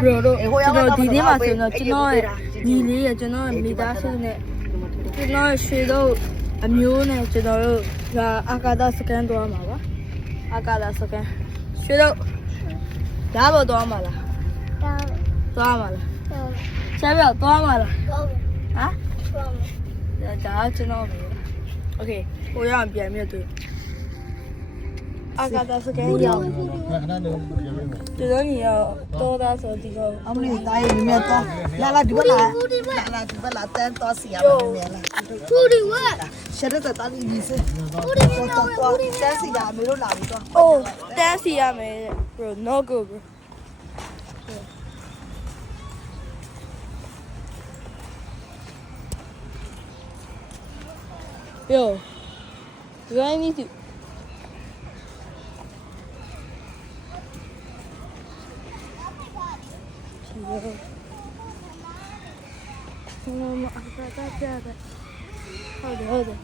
bro တို့ကျွန်တော်ဒီနေ့မှာဆိုတော့ကျွန်တော်ရဲ့ညီလေးရဲ့ကျွန်တော်ရဲ့မိသားစုနဲ့ကျွန်တော်ရဲ့ရွှေတို့အမျိုးနဲ့ကျွန်တော်တို့ဒါအာကာသစကန်သွားမှာပါအာကာသစကန်ရွှေတို့ဒါဘောသွားမှာလားသွားမှာလားဆက်ပြောသွားမှာလားဟမ်ဒါကျွန်တော်ပဲโอเคကိုရအောင်ပြန်မြတ်တွေ့အာကာသစကန်ရောက်ဒီလိုမျိုးတော့ဒါဆိုဒီလို အမလေးတားရမြတ်သွားလာဒီဘက်လာဒီဘက်လာတန်းတော့စီရမယ်လားဖူဒီဝတ်ရှရတဲ့တားလီဒီစေဖူဒီဝတ်တော့တန်းစီရမယ်လို့လာပြီးတော့ အိုးတန်းစီရမယ် bro no go bro yo you I need to Mama, hold on.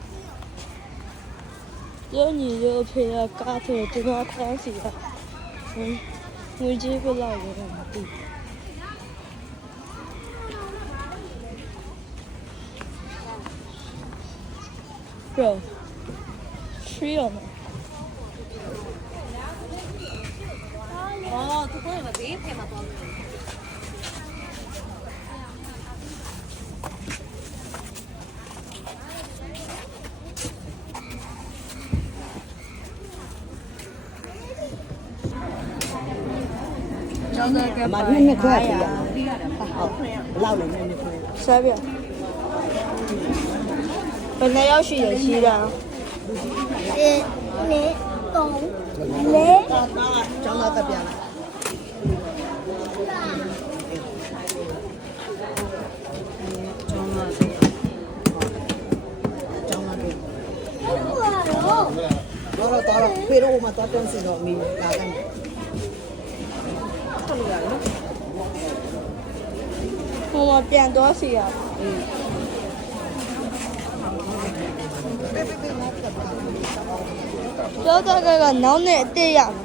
Yo, you pay a car to do not fancy. We give a lot of them. Bro, free on it. Oh, tu puoi vedere che ma mà nên khoe thì lâu rồi nên khoe sao vậy bên này có gì vậy chị đâu lễ tổng cho nó tập nhà đó là quê đâu mà tao trong sự đó mình là cái Mama ပြန်တော့စီရကျောင်းသားကနောက်နဲ့အစ်ရမှာ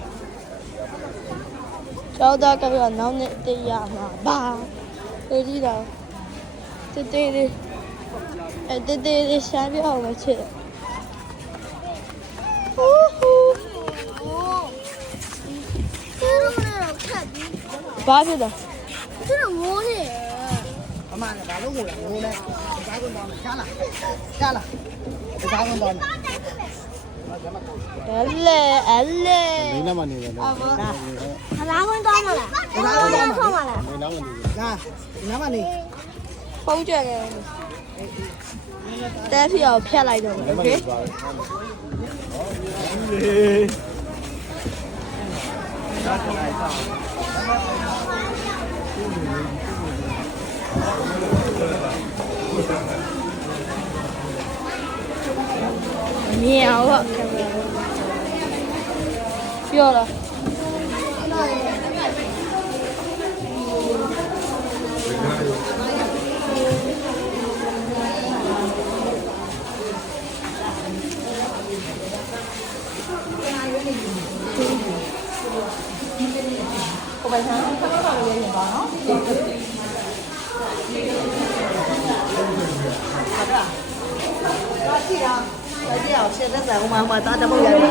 ကျောင်းသားကနောက်နဲ့အစ်ရမှာဘာဒီတော့တေးလေးရှာပြအောင်မချစ်ဟူးဟူး ဘာဖြစ်လဲ 这种摸的， အမှန်ကဘာလို့ငိုလဲငိုလဲဒါကွန်တော့ချားလားချားလားဒါကွန်တော့ အဲ့လေ 没那么牛的， 他拿回刀嘛了，拿回刀放嘛了，没那么牛。 ဒါနားမနေ ဖုံးကြတယ်တဲဖီအောင်ဖြတ်လိုက်တော့โอเคမြင်အောင်ကင်မရာပြောလားကိုပဲဆန်းခဏတော့ရရင်ပါနော်ဟုတ်လားဒါကြည့်ရအောင်ရှင်းတဲ့ဆိုင်ဟိုမှာတာတပုတ်ရိုက်ပါ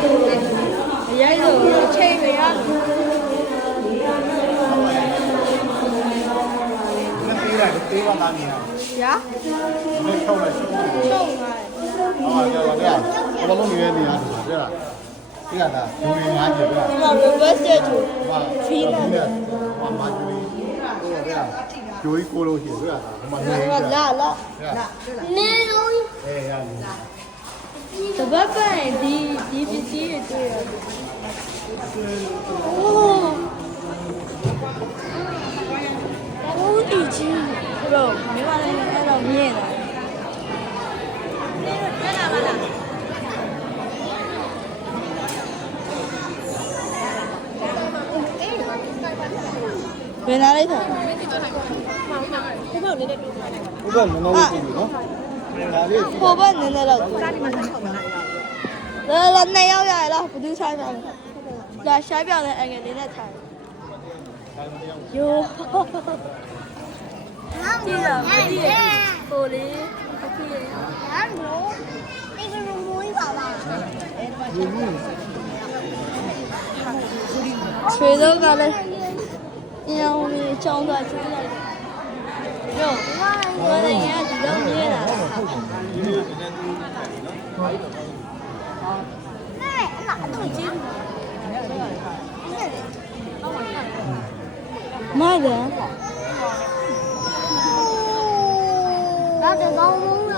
ရိုက်လို့ချိန်မရ 那背来背往哪里啊？ ရ 那跳来跳去。 ရှုံးသွားတယ် 啊，对啊，我弄远点啊，对吧？对啊，有点安全对吧？ ဒီမှာ reverse တက်住 哇，这边哇妈就对啊，有一锅东西对吧？我们 ဟိုကလာလာ 对啊，那种哎呀， တပတ်ကရင်ဒီပစ္စည်းတွေတွေ့ရတယ်အိုးဒီကြီး bro မြန်မာနိုင်ငံအဲ့တော့မြင်လာဘယ်နားလိုက်တာ 不过你弄个东西喏，哪里？ ဟိုဘက်နည်းနည်းတော့လာနှစ်ယောက်ရရလားဘယ်သူဆိုင်ပါလဲဒါရှိုင်းပြောင်းတဲ့အငယ်လေးနဲ့ထိုင် 哪哟，这个没地，玻璃，可以。吹到个嘞，然后呢，装出来吹来的。哟，我的眼睛都眯了。妈的！那得高懵了。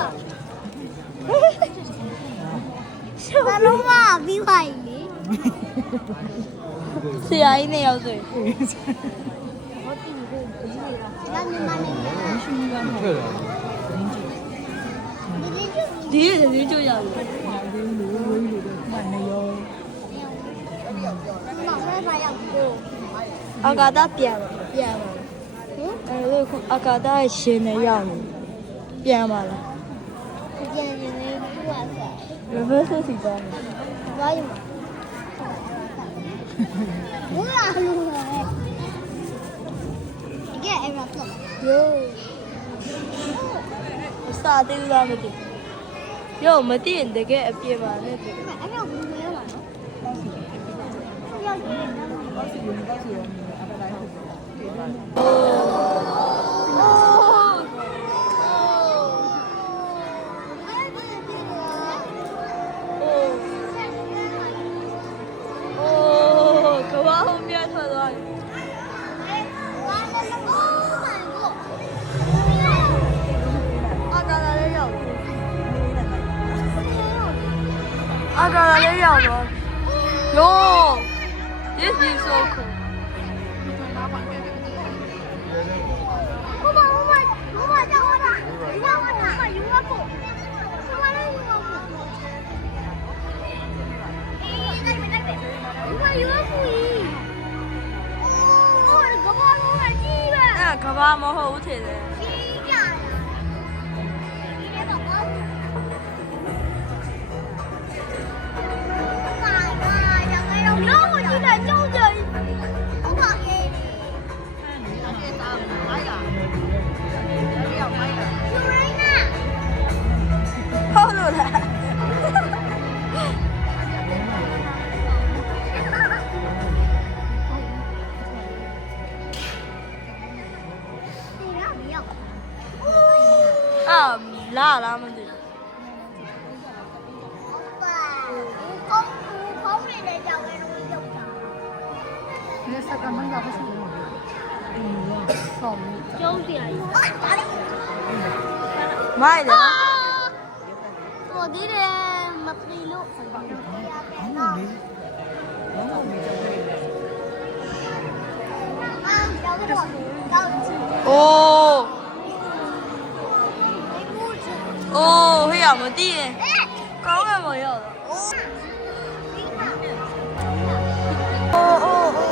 那龙马比快一。是啊，一定要对。第一肯定就要有。阿嘎达变了，变了。那个阿嘎达新的样子，变嘛了。变成那个哇塞！原本是谁装的？我也嘛。我哪路来？你给挨着走。哟。啥地方没得？哟，没得，那个变嘛那个。挨着不会嘛？要可往后面ထွက်သွားပြီ阿嘎လာလေးရောက်阿嘎လာလေးရောက်တော့哟 this is so cool 我叫我的，你让我拿羽绒服，我拿羽绒服。我羽绒服咦？哦，这个包弄来几元？အဲ့ကဘာမဟုတ်ဘူးထင်တယ်几价呀？你这个包。妈呀，小白肉，让我去看舅舅。我跑给你。有人呢。 ဟုတ်လို့လား啊လာလားမသိဘူးမိုက်တယ် 我弟弟没背路。哦哦，黑呀，没地，刚才没有的。哦哦哦。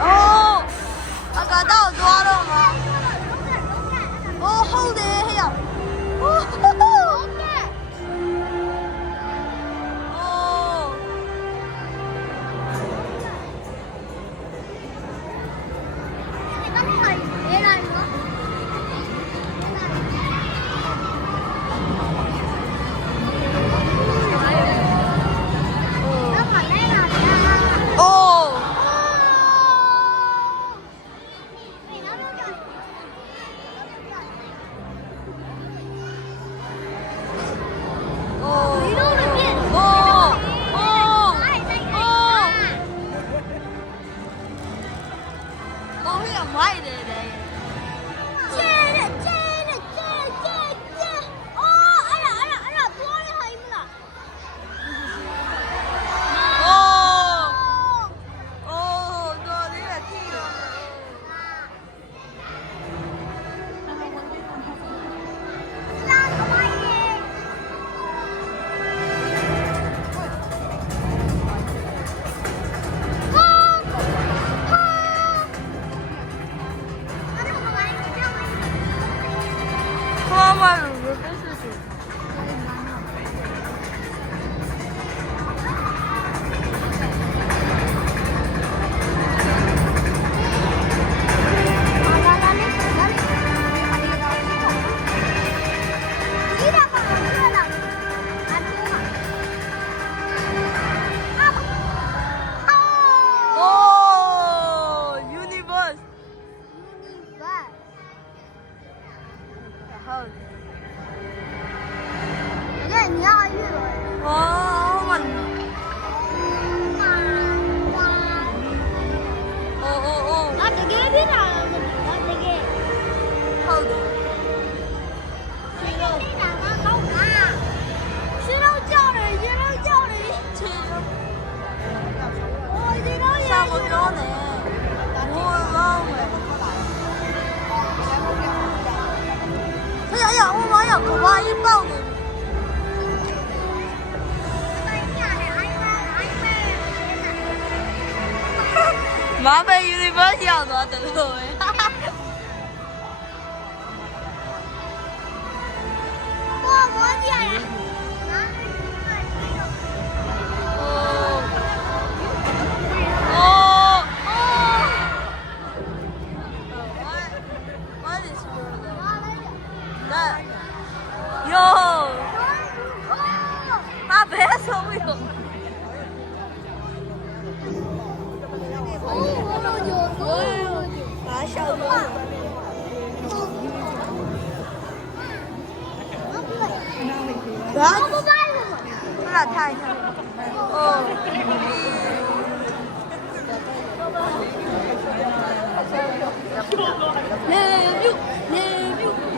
哦，阿嘎到抓到吗？哦，好的呀。哦。哦。哦。哦，我。啊，这个别拿了，这个。好的。这个别拿了，好啊。谁能叫的？谁能叫的？吃。哦，这个也。下不了呢。我老了。哎呀，我妈呀，可怕一爆呢。妈被University要多的路哎。我姐呀。哟，妈别说哟。马小龙。我不办了。我俩看一下。哦。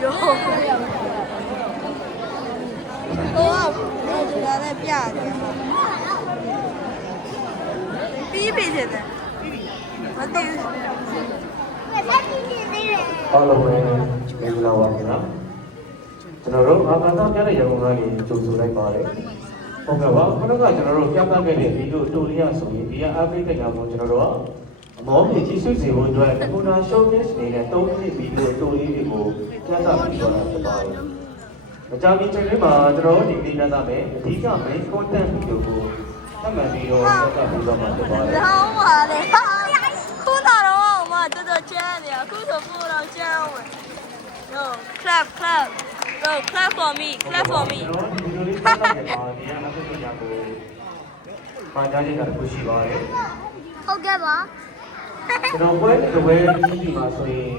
哟。我觉得在变的。比比现在。我那个。အားလုံးပဲမင်္ဂလာပါခင်ဗျာကျွန်တော်တို့အာကာသပြတဲ့ရန်ကုန်ကနေကြိုဆိုလိုက်ပါတယ်ဟုတ်ကဲ့ပါခုနကကျွန်တော်တို့ပြသခဲ့တဲ့ဗီဒီယိုတိုလီယာဆိုရင်ဒီအားပေးတဲ့ကောင်ကိုကျွန်တော်တို့ကအမောမြေကြီးစုစီဖို့အတွက်ခုန showcase နေတဲ့3မိနစ်ဗီဒီယိုတိုလီတွေကိုပြသပြီးတော့ဖြစ်ပါတယ်မကြာမီချိန်လေးမှာကျွန်တော်တို့ဒီပြသမယ်အဓိက main content ဗီဒီယိုကိုသတ်မှတ်ပြီးတော့ပြသပြီးတော့မှာဖြစ်ပါတယ်然后我嘞，裤衩的话，我妈这都剪的，裤头不能剪我。No, clap, clap, no, clap for me, clap for me. ကျွန်တော်ဒီဗီဒီယိုလေးပြသခဲ့ပါဒီအနောက်ပြည်ညာကိုပါကြားချက်တစ်ခုရှိပါတယ်ဟုတ်ကဲ့ပါ ကျွန်တော်ပွဲတစ်ပွဲကြီးကြီးမှာဆိုရင်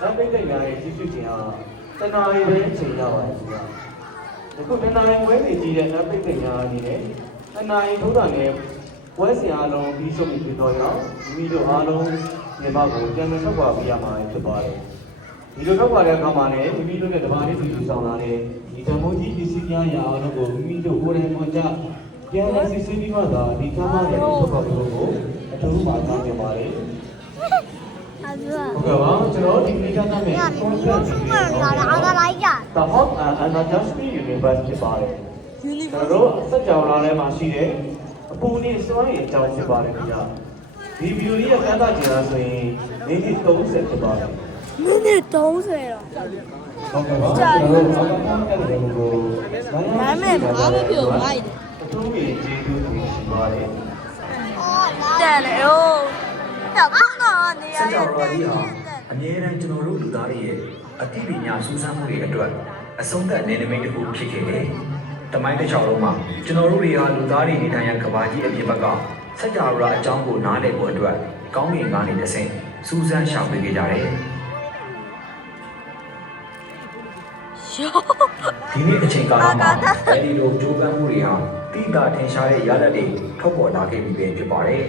လက်ပိတ်တဲ့ညာရဲ့ကြီးစုခြင်းဟာတနာရီပဲချိန်ရပါတယ်ခင်ဗျာအခုတနာရီပွဲနေကြီးတဲ့လက်ပိတ်တဲ့ညာအနေနဲ့တနာရီထိုးတာနဲ့ပွဲစဉ်အားလုံးပြီးဆုံးပြီဖြစ်တော့ရောက်မိတို့အားလုံးညီမကိုပြန်လည်ထုတ်ပါပြရမှာဖြစ်ပါတယ်ဒီလိုထုတ်ပါတဲ့အခါမှာလည်းမိတို့နဲ့တပါးလေးတူဆောင်လာတဲ့ဒီတမိုးကြီးပစ္စည်းများရအောင်လို့ကိုမိတို့ကိုယ်တိုင်မှကြပြန်လည်စစ်ဆေးပြီးမှသာဒီကမ်းမရဲ့ထုတ်ပါလို့ကိုအထူးမှာကြားပြပါတယ်ဟုတ်ကဲ့ဟုတ်ကဲ့ပါကျွန်တော်ဒီနေ့ကတည်းက conference ကိုလာတာအားလာလိုက်ကြ The Hot and Adjustment University ပါတယ်ကျွန်တော်စက်ကြောင်လာထဲမှာရှိတဲ့အပူနဲ့စွမ်းရည်အကြောင်းဖြစ်ပါတယ်ခင်ဗျာဒီဗီဒီယိုလေးရဲ့ကန့်သတ်ခြင်းလားဆိုရင်မိနစ်30ဖြစ်ပါတယ်မိနစ်30တော့ ဟုတ်ကဲ့ပါကျွန်တော်တို့အကောင့်တက်တဲ့ကိုဒါမဲ့ဘာမပြောလိုက်တယ်အထူးကြီးကျေးဇူးတင်ရှိပါတယ် တဲ့လေဟိုတော့ကောင်းတော့နေရ စကြ တဲ့ ဝဠာကြီးဟာအမြဲတမ်းကျွန်တော်တို့လူသားတွေရဲ့အသိပညာစူးစမ်းမှုတွေအတွက်အဆုံးသတ်နေနမိတ်တစ်ခုဖြစ်ခဲ့တယ်။တမိုင်းတစ်ချောင်းလုံးမှာကျွန်တော်တို့တွေဟာလူသားတွေနေထိုင်ရာကမ္ဘာကြီးအပြင်ဘက်ကစကြဝဠာအကြောင်းကိုနားလည်ဖို့အတွက်ကောင်းကင်ကနေတစ်ဆင့်စူးစမ်းရှာဖွေခဲ့ကြတယ်။ဒီနေ့အချိန်ကာလမှာအဲဒီလိုကြိုးပမ်းမှုတွေဟာတိတာထင်ရှားတဲ့ရလဒ်တွေထုတ်ပေါ်လာခဲ့ပြီးဖြစ်ပါတယ်။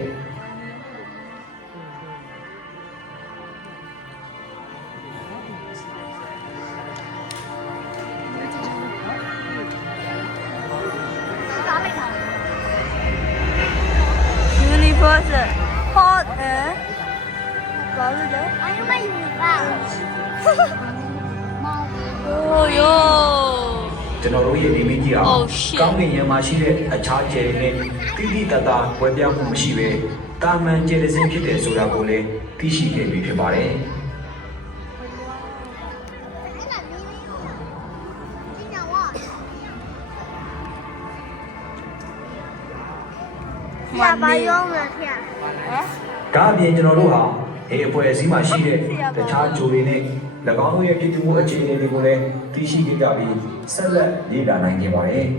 Universal hot air ဘာလို့လဲ အယုံမယူပါ Oh yo ကျွန်တော်တို့ရဲ့ဒီမင်းကြီးဟာ Oh shit ကောင်းကင်ယံမှာရှိတဲ့အခြားကျယ်တွေနဲ့တိတိတတ်တာဝယ်ပြောင်းမှုမရှိပဲတာမန်ကျယ်တဲ့စင်းဖြစ်တယ်ဆိုတာကိုလည်းသိရှိခဲ့ပြီဖြစ်ပါတယ်။ ဆရာဘာရောင်းလဲဆရာ ဒါအပြင်ကျွန်တော်တို့ဟာဒီအဖွဲ့အစည်းမှာရှိတဲ့တခြားဂျိုတွေနဲ့၎င်းတို့ရဲ့ပြည်သူမှုအခြေအနေတွေကိုလည်းသိရှိခဲ့ကြပြီးဆက်လက်လေ့လာနိုင်ခဲ့ပါတယ်။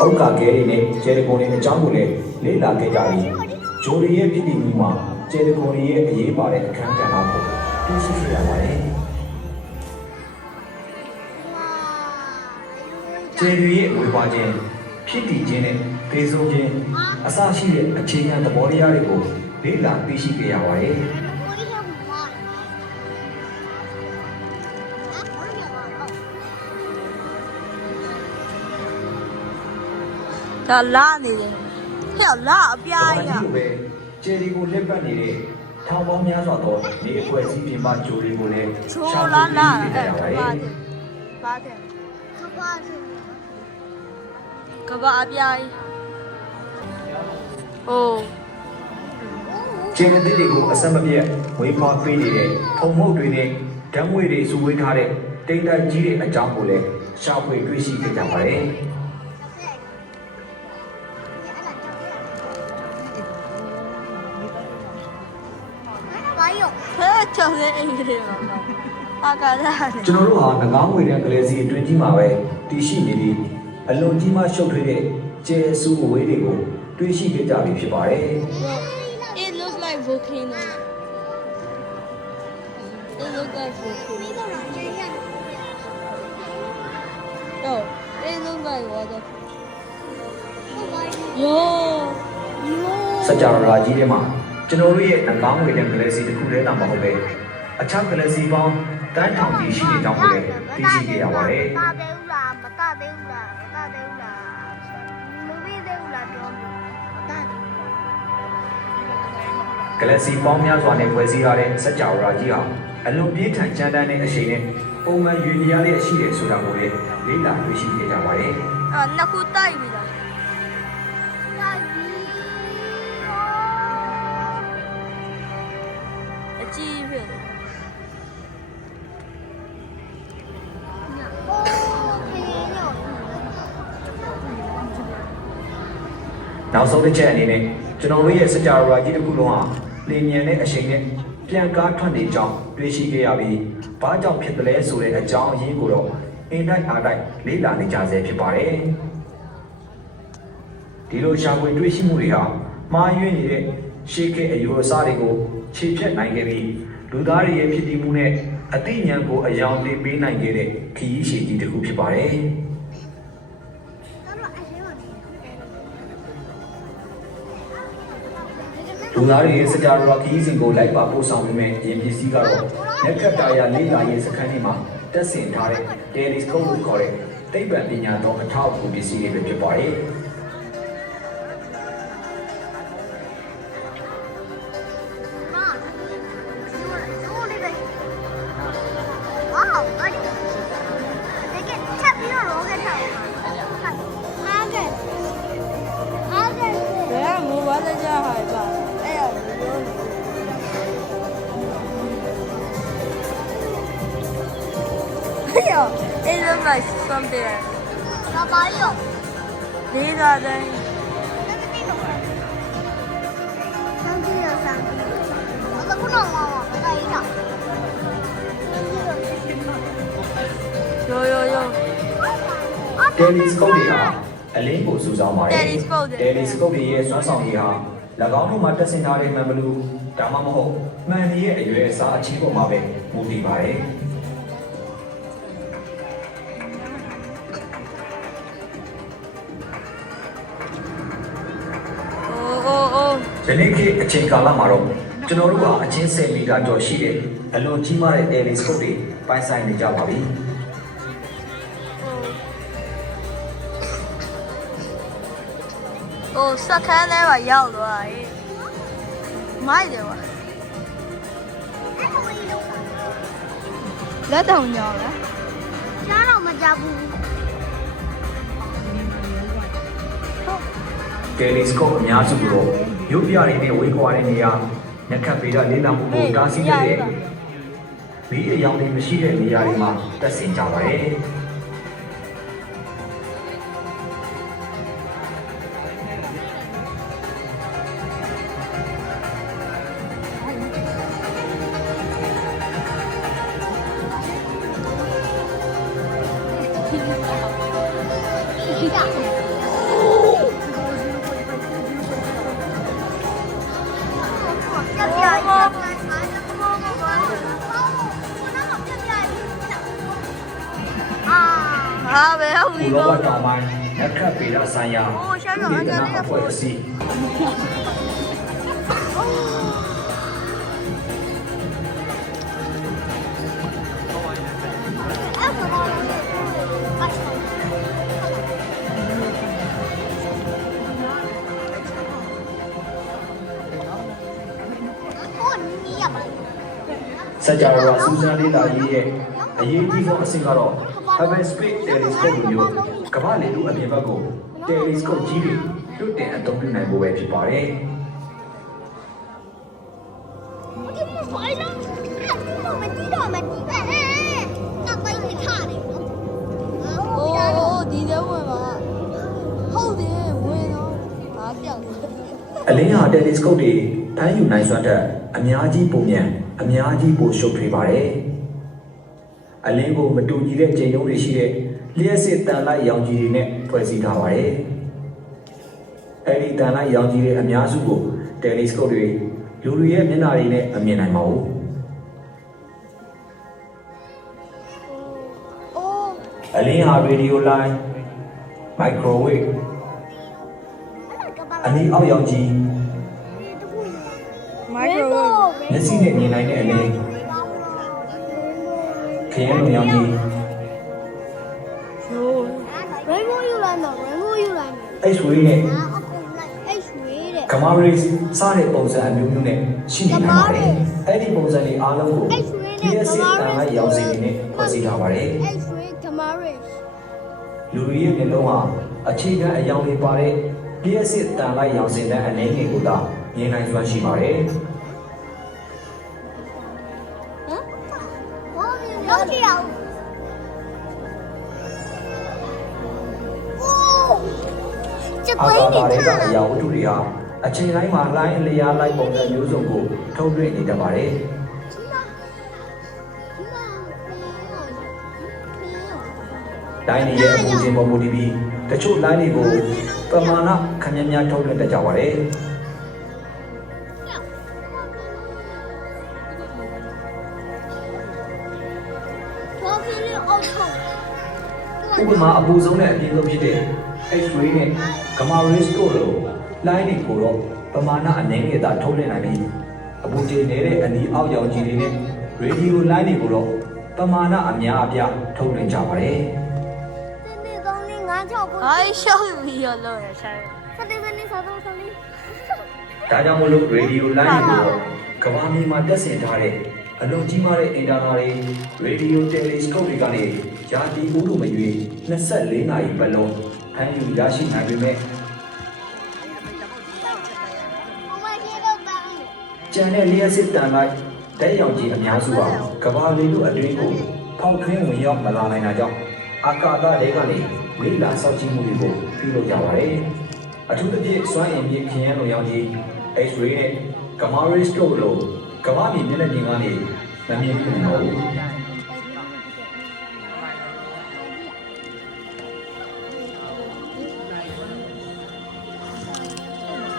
အောက်ကကဲရီနဲ့ကျဲရီကိုနဲ့အကြောင်းကိုလည်းလေ့လာခဲ့ကြပြီးဂျိုတွေရဲ့ပြည်သူမှုမှာ ကျေတကွန်ရဲ့အရေးပါတဲ့အခန်းကဏ္ဍကိုသိရှိခဲ့ရပါတယ်။ကျေတွေရဲ့ဝေဘာခြင်းဖြစ်တည်ခြင်းနဲ့ဒေဆုံးခြင်းအစရှိတဲ့အခြေခံသဘောတရားတွေကိုလေ့လာသိရှိခဲ့ရပါတယ်။ ဒါလာနေတယ်ဟဲ့လာအပြားကြီး ပဲကျေဒီကိုလက်ပတ်နေတဲ့ထောင်ပေါင်းများစွာသောဒီအကွက်စီးပြင်ပဂျိုတွေကိုလည်း ချိုးလာလာအဲ့ ရပါတ ပါတယ် ယ် ကဘာအပြားကြီးဟို ကျေနသည်တွေကိုအဆက်မပြတ်ဝေးဖွားပေးနေတဲ့ထုံမုတ်တွေနဲ့ဓာတ်ငွေတွေစုဝေးထားတဲ့တိတ်တိုက်ကြီးတဲ့အကြောင်းကိုလည်းရှာဖွေတွေ့ရှိခဲ့ကြပါတယ်။ ဟဲ့ချောင်းလေးအိမ်လေးပါအာကာသာနေ ကျွန်တော်တို့ဟာငကောင်းငွေတဲ့ကလေးစီအတွင်းကြီးမှာပဲတည်ရှိနေပြီးအလွန်ကြီးမှရှုပ်ထွေးတဲ့ကျဲဆူဝေးတွေကိုတွေ့ရှိခဲ့ကြပြီဖြစ်ပါတယ်။ It looks like volcano It looks like volcano No It looks like water Yo စကြဝဠာကြီးထဲမှာကျွန်တော်တို့ရဲ့ငကောင်းငွေတဲ့ကလေးစီတစ်ခုတည်းသာမဟုတ်ပဲအခြားကလေးစီပေါင်းတန်းထောင်ကြီးရှိတဲ့ကြောင်းကိုလည်းသိရှိခဲ့ရပါတယ်။ 大得乌啦，没大得乌啦，大得乌啦，没味得乌啦，多大的。 ဂလက်ဆီပေါင်းများစွာနဲ့ဖွဲ့စည်းထားတဲ့စကြဝဠာကြီးဟာအလွန်ပြင်းထန်ကြမ်းတမ်းတဲ့အရှိန်နဲ့ပုံမှန်ရွေလျားတဲ့အရှိတဲ့ဆိုတာကိုလည်းလေ့လာတွေ့ရှိခဲ့ကြပါတယ်။ 啊နှစ်ခုတိုက်ပြီလား 大鱼哦， အကြီးဖြစ်တယ် 哦，可以有。 နောက်ဆုံးတစ်ချက်အနေနဲ့ကျွန်တော်တို့ရဲ့စကြဝဠာကြီးတစ်ခုလုံးဟာလင်းမြန်တဲ့အရှိန်နဲ့ပြန်ကားထွက်နေကြောင်းတွေ့ရှိခဲ့ရပြီးဘာကြောင့်ဖြစ်တယ်လဲဆိုတဲ့အကြောင်းအရင်းကိုတော့အင်တိုက်အားတိုက်လေ့လာနေကြဆဲဖြစ်ပါတယ်။ဒီလိုရှာဖွေတွေ့ရှိမှုတွေဟာမှားယွင်းနေတဲ့ရှေးခေတ်အယူအဆတွေကိုခြေဖြတ်နိုင်ခဲ့ပြီးလူသားတွေရဲ့ဖြစ်တည်မှုနဲ့အသိဉာဏ်ကိုအယောင်တင်ပေးနိုင်ခဲ့တဲ့ခရီးရှည်ကြီးတစ်ခုဖြစ်ပါတယ်။ လူသားတွေရဲ့စကြဝဠာခရီးစဉ်ကိုလိုက်ပါပို့ဆောင်ပေးမယ့်ယဉ်ပစ္စည်းကတော့လက်ကပ်တာယာလေ့လာရေးစခန်းတွေမှာတက်ဆင်ထားတဲ့ telescope လို့ခေါ်တဲ့သိပ္ပံပညာတော်အထောက်အကူပစ္စည်းတွေဖြစ်ပါတယ်။ 哇，我的，这个差不多罗个差，阿个，阿个是。 ဘယ်ကမိုးပါလက်ကြဟာပါအဲ့ရပြောနေဟဲ့ရော It looks like something 老板有， လေးသားတဲ့ 三只有三只，我都不能忘了，我在一场。 ရိုးရိုးရိုး telescope တွေဟာအလင်းကိုစုဆောင်းပါတယ် telescope တွေ telescope တွေရဲ့စွမ်းဆောင်ရည်ဟာ၎င်းတို့မှာတက်ဆင်ထားတဲ့မှန်ဘလူးဒါမှမဟုတ်မှန်ရဲ့အရွယ်အစားအချင်းပေါ်မှာပဲမူတည်ပါတယ်။ အိုး ယနေ့ခေတ်အချိန်ကာလမှာတော့ကျွန်တော်တို့ဟာအချင်း10မီတာကျော်ရှိတဲ့အလွန်ကြီးမားတဲ့ telescope တွေပိုင်ဆိုင်နေကြပါပြီ။ အိုးစက်ခန်းထဲမှာရောက်သွားတယ်မိုက်တယ်ကွာလက်တောင်ညောင်းလား 家长们家不。 telescope အများစုကိုရုပ်ပြတွေနဲ့ဝေးကွာတဲ့နေရာညက်ခတ်ပေတာလေးလောင်မှုကိုတားဆီးတဲ့မီးအယောင်တွေမရှိတဲ့နေရာတွေမှာတက်ဆင်ကြပါတယ်။ 要不要？ ပဲဟုတ် ဘူ ပြီ ရော ကော ဘတောင်ပိုင်းနက်ခတ်ပေရဆိုင်ရာဒီကနာအဖွဲ့အစည်း စကြဝဠာစူးစမ်းလေ့လာရေးရဲ့အရေးကြီးဆုံးအဆင့်ကတော့ Hubble Space Telescope မျိုးကမ္ဘာလေထုအပြင်ဘက်ကို telescope ကြီးတွေလွတ်တင်အသုံးပြုနိုင်ဖို့ပဲဖြစ်ပါတယ်။ အိုးဒီတဲ့ဝင်ပါဟုတ်တယ်ဝင်တော့ဘာပြောက် အလင်းဟာ telescope တွေတိုင်းယူနိုင်စွမ်းတဲ့အများကြီးပုံမြန်အများကြီးပိုရှုပ်ထွေးပါတယ်။အလင်းကိုမတူညီတဲ့ချိန်ရုံးတွေရှိတဲ့လျှက်စစ်တန်လိုက်ရောင်ခြည်တွေနဲ့ဖွဲ့စည်းထားပါတယ်။အဲဒီတန်လိုက်ရောင်ခြည်တွေအများစုကို telescope တွေလူတွေရဲ့မျက်နှာတွေနဲ့မမြင်နိုင်ပါဘူး။အလင်းဟာ radio line microwave အနီအောက်ရောင်ခြည် မိုက်ခရိုဝေး မျက်စိနဲ့မြင်နိုင်တဲ့အလင်းခရမ်းလိုရောင်ခြည် X-ray နဲ့ gamma rays စတဲ့ပုံစံအမျိုးမျိုးနဲ့ရှိနေနိုင်ပါတယ်။အဲ့ဒီပုံစံတွေအားလုံးကိုလျှက်စစ်တန်လိုက်ရောင်စီတွေနဲ့ဖွဲ့စည်းထားပါတယ်။လူတွေရဲ့မျက်လုံးဟာအခြေခံအရောင်တွေပါတဲ့လျှက်စစ်တန်လိုက်ရောင်စင်တဲ့အနေငယ်ကိုသာမြင်နိုင်စွမ်းရှိပါတယ်။ အာကာသတွေကအရာဝတ္ထုတွေဟာအချိန်တိုင်းမှာလိုင်းအလျားလိုက်ပုံစံမျိုးစုံကိုထုတ်လွှင့်နေတတ်ပါတယ်။တိုင်းရဲ့အမှုချင်းပေါ်မူတည်ပြီးတချို့လိုင်းတွေကိုပမာဏခဏများထုတ်လွှင့်တတ်ကြပါတယ်။ဥပမာအပူဆုံးနဲ့အပြင်းဆုံးဖြစ်တဲ့ X-ray နဲ့ gamma rays တို့လို line တွေကိုတော့ပမာဏအနည်းငယ်သာထုတ်လွှင့်နိုင်ပြီးအပူချိန်နည်းတဲ့အနီးအောက်ရောင်ခြည်တွေနဲ့ radio line တွေကိုတော့ပမာဏအများအပြားထုတ်လွှင့်ကြပါတယ်။ အိုင်းရှောက်ပြီးရလို့ရဆိုင် ဒါကြောင့်မို့လို့ radio line တွေကိုတော့ကမ္ဘာမြေမှာတက်ဆင်ထားတဲ့အလုံးကြီးမားတဲ့အင်တာနာတွေ radio telescope တွေကနေရာသီဥတုမရွေး24နာရီပတ်လုံးဖမ်းယူရရှိနိုင်ပေမဲ့ကျန်တဲ့လျှက်စစ်တန်လိုက်တဲ့ရောင်ခြည်အများစုဟာကမ္ဘာလေထုအတွင်းကိုဖောက်ထွင်းဝင်ရောက်မလာနိုင်တာကြောင့်အာကာသတွေကနေဝိလာဆောက်ကြည့်မှုတွေကိုပြုလုပ်ကြပါတယ်။အထူးသဖြင့်စွမ်းအင်မြင့်ခရမ်းလိုရောင်ခြည် X-ray နဲ့ gamma rays တို့လိုကမ္ဘာမြေမျက်နှာပြင်ကနေမမြင်တွေ့နိုင်ပါဘူး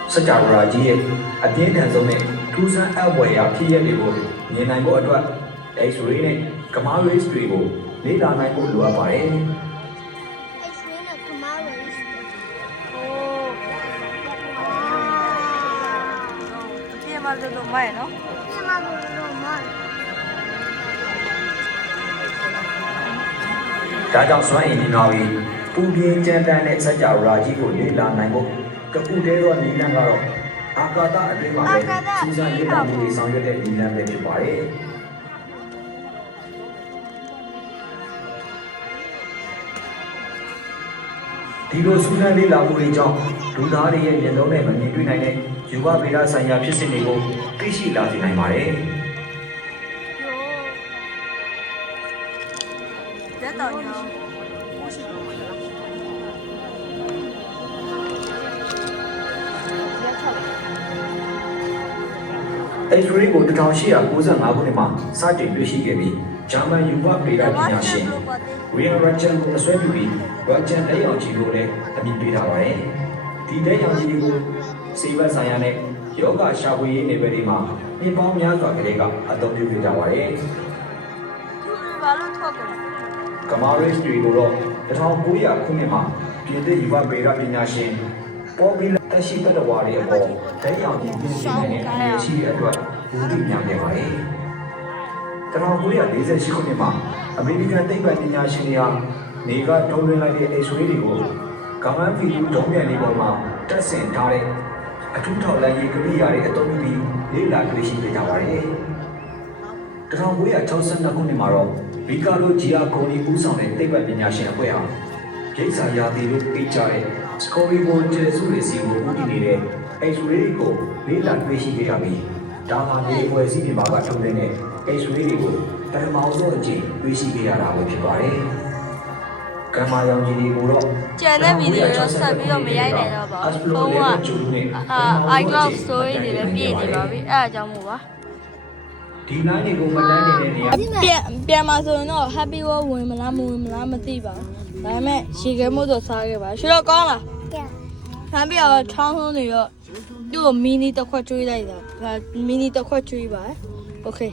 ။စကြဝဠာကြီးရဲ့အပြင်းထန်ဆုံးနဲ့ထူးဆန်းအပ်ဖွယ်ရာဖြစ်ရပ်တွေကိုမြင်နိုင်ဖို့အတွက် X-ray နဲ့ gamma rays တွေကိုလေ့လာနိုင်ဖို့လိုအပ်ပါတယ်။ ပြင်မှာလို့မိုက်နော် ဒါကြောင့်စွမ်းအင်မြင့်မာပြီးပူပြင်းကြမ်းတမ်းတဲ့စကြဝဠာကြီးကိုလေ့လာနိုင်ဖို့ကပူတဲသောနည်းလမ်းကတော့အာကာသအတွင်းမှာပဲစူးစမ်းလေ့လာမှုတွေဆောင်ရွက်တဲ့နည်းလမ်းပဲဖြစ်ပါတယ်။ဒီလိုစူးစမ်းလေ့လာမှုတွေကြောင့်လူသားတွေရဲ့မျက်လုံးနဲ့မမြင်တွေ့နိုင်တဲ့ယူဝဗေဒဆိုင်ရာဖြစ်စဉ်တွေကိုသိရှိလာစေနိုင်ပါတယ်။ တက်တော်ညောင်း X-ray ကို1895ခုနှစ်မှာစတင်တွေ့ရှိခဲ့ပြီးဂျာမန်ယူဝဗေဒပညာရှင် William Röntgen ကိုအစွဲပြုပြီး Röntgen လက်ရောင်ခြည်လို့လည်းအမည်ပေးထားပါတယ်။ဒီလက်ရောင်ခြည်ကိုဆေးဘက်ဆိုင်ရာနဲ့ယောဂရှာဖွေရေးနယ်ပယ်တွေမှာနှစ်ပေါင်းများစွာကလေးကအသုံးပြုကြပါတယ်။ ဘာလို့ထွက်ကုန် Gamma rays တွေကိုတော့ 1900ခုနှစ်မှာပြည်သစ်ယူဝဗေဒပညာရှင်ပေါ်ဘီလာတက်ရှိတတဝါတွေအပေါ်ဒဲရောင်ကြီးပြင်ဆင်နေတဲ့အနေရှိတဲ့အတွက်ဘူးတိများခဲ့ပါတယ်1948ခုနှစ်မှာအမေရိကန်သိပ္ပံပညာရှင်တွေဟာနေကထုတ်လွှင့်လိုက်တဲ့ X-ray တွေကိုကမ္ဘာ့ဗီဒီယိုဒုံးပြန်လေးပေါ်မှာတက်ဆင်ထားတဲ့အထူးထောက်လှမ်းရေးကိရိယာတွေအသုံးပြုပြီးလေ့လာတွေ့ရှိခဲ့ကြပါတယ်1962ခုနှစ်မှာတော့ဗီကာလိုဂျီယာဂိုနီဦးဆောင်တဲ့သိပ္ပံပညာရှင်အဖွဲ့ဟာဂိတ်ဆာယာတီလို့သိကြတဲ့စကော်ရီဘွန်ကျဲစုတွေစီကိုဦးတည်နေတဲ့ X-ray ကိုလေ့လာတွေ့ရှိခဲ့ကြပြီးဒါမှမြေဖွဲ့စည်းတွေမှာကထုတ်တဲ့ X-ray တွေကိုပထမဆုံးအကြိမ်တွေ့ရှိခဲ့ရတာပဲဖြစ်ပါတယ်ကမ္ဘာရောင်ကြီးတွေကိုတော့ ကျန်တဲ့ဗီဒီယိုတော့ဆက်ပြီးတော့မရိုက်နိုင်တော့ပါဘူး။ဖုန်းကiCloud storage တွေလည်းပြည့်နေပါပြီ။အဲအကြောင်းမို့ပါ ဒီ line တွေကိုမတန်းနေတဲ့နေရာ ပြန်มาဆိုရင်တော့ Happy World ဝင်မလားမဝင်မလားမသိပါဘူး။ဒါပေမဲ့ရေခဲမို့တော့စားခဲ့ပါ။ရွှေတော့ကောင်းလား။ Happy တော့ချောင်းဆုံးနေတော့သူ့ကိုမီနီတစ်ခွက်ကျွေးလိုက်တာ။မီနီတစ်ခွက်ကျွေးပါ။ Okay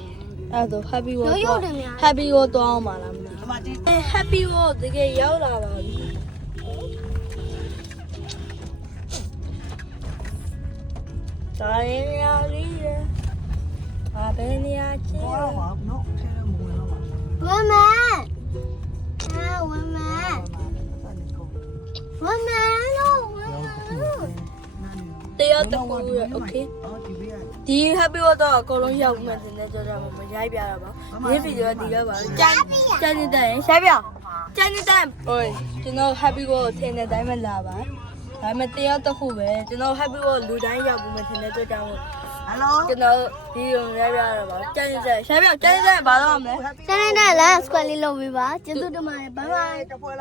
အဲ့တော့ Happy World Happy World တော့အောင်ပါလားမသိဘူး။ Happy World တကယ်ရောက်လာပါပြီ။တိုင်းရလေးရအဘယ်နေရာချင်း ဘောတော့ပါနော်ထဲမဝင်တော့ပါ ဝမဝမလို့ဝမ တရားတခုရ Okay အော်ဒီဘေးက ဒီ Happy World တော့အကုန်လုံးရောက်မှတင်နေကြတာမရိုက်ပြတာပါဒီဗီဒီယိုဒီတော့ပါကျန်နေတဲ့ရှားပြကျန်နေတဲ့ဟိုကျွန်တော် Happy World ထင်တဲ့အတိုင်းမလာပါဒါပေမဲ့တရားတခုပဲကျွန်တော် Happy World လူတိုင်းရောက်ဘူးမထင်တဲ့အတွက်ကြောင့် ဟယ်လို ကျွန်တော်ဒီလိုရိုက်ပြတာပါကျန်နေတဲ့ရှားပြကျန်နေတဲ့ဘာလို့မလဲ စနေနေ့လမ်းစကွယ်လေးလုပ်ပေးပါကျေးဇူးတင်ပါတယ်ဘိုင်ဘိုင် တပွဲ